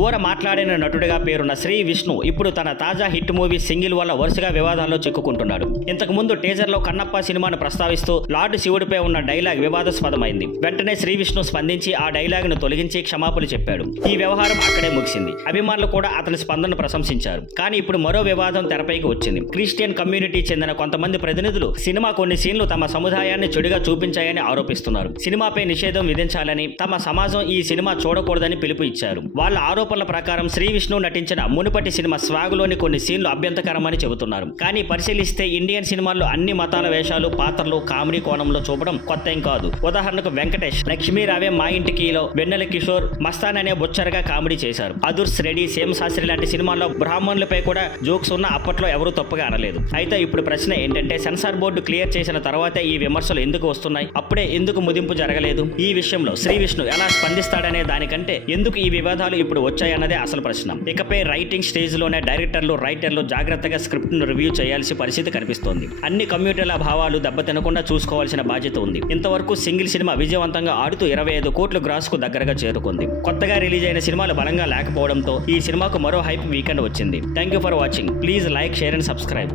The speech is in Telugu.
ఊర మాట్లాడిన నటుడిగా పేరున్న శ్రీ విష్ణు ఇప్పుడు తన తాజా హిట్ మూవీ సింగిల్ వల్ల వరుసగా వివాదాల్లో చిక్కుకుంటున్నాడు. ఇంతకు ముందు టీజర్ లో కన్నప్ప సినిమాను ప్రస్తావిస్తూ లార్డ్ శివుడిపై ఉన్న డైలాగ్ వివాదాస్పదమైంది. వెంటనే శ్రీ విష్ణు స్పందించి ఆ డైలాగ్ ను తొలగించి క్షమాపణలు చెప్పాడు. ఈ వ్యవహారం అక్కడే ముగిసింది. అభిమానులు కూడా అతని స్పందన ప్రశంసించారు. కానీ ఇప్పుడు మరో వివాదం తెరపైకి వచ్చింది. క్రిస్టియన్ కమ్యూనిటీ చెందిన కొంతమంది ప్రతినిధులు సినిమా కొన్ని సీన్లు తమ సముదాయాన్ని చెడుగా చూపించాయని ఆరోపిస్తున్నారు. సినిమాపై నిషేధం విధించాలని, తమ సమాజం ఈ సినిమా చూడకూడదని పిలుపు ఇచ్చారు. వాళ్ళ ఆరోపణల ప్రకారం శ్రీ విష్ణు నటించిన మునుపటి సినిమా స్వాగులోని కొన్ని సీన్లు అభ్యంతరకరమని చెబుతున్నారు. కానీ పరిశీలిస్తే ఇండియన్ సినిమాల్లో అన్ని మతాల వేషాలు, పాత్రలు కామెడీ కోణంలో చూపడం కొత్త ఏం కాదు. ఉదాహరణకు వెంకటేష్ లక్ష్మీ రావే మా ఇంటికిలో, వెన్నెల కిషోర్ మస్తాన్ అనే బొచ్చరగా కామెడీ చేశారు. అదుర్స్ రెడ్డి, సేమ్ శాస్త్రి లాంటి సినిమాల్లో బ్రాహ్మణులపై కూడా జోక్స్ ఉన్న అప్పట్లో ఎవరూ తప్పుగా అనలేదు. అయితే ఇప్పుడు ప్రశ్న ఏంటంటే సెన్సార్ బోర్డు క్లియర్ చేసిన తర్వాతే ఈ విమర్శలు ఎందుకు వస్తున్నాయి? అప్పుడే ఎందుకు ముదింపు జరగలేదు? ఈ విషయంలో శ్రీ విష్ణు ఎలా స్పందిస్తాడనే దానికంటే ఎందుకు ఈ వివాదాలు ఇప్పుడు వచ్చాయన్నదే అసలు ప్రశ్న. ఇకపై రైటింగ్ స్టేజ్ లోనే డైరెక్టర్లు, రైటర్లు జాగ్రత్తగా స్క్రిప్ట్ ను రివ్యూ చేయాల్సిన పరిస్థితి కనిపిస్తోంది. అన్ని కమ్యూనిటీల భావాలు దెబ్బతినకుండా చూసుకోవాల్సిన బాధ్యత ఉంది. ఇంతవరకు సింగిల్ సినిమా విజయవంతంగా ఆడుతూ 25 కోట్ల గ్రాస్ కు దగ్గరగా చేరుకుంది. కొత్తగా రిలీజ్ అయిన సినిమాలు బలంగా లేకపోవడంతో ఈ సినిమాకు మరో హైప్ వీకెండ్ వచ్చింది. Thank you for watching. Please like, share and subscribe.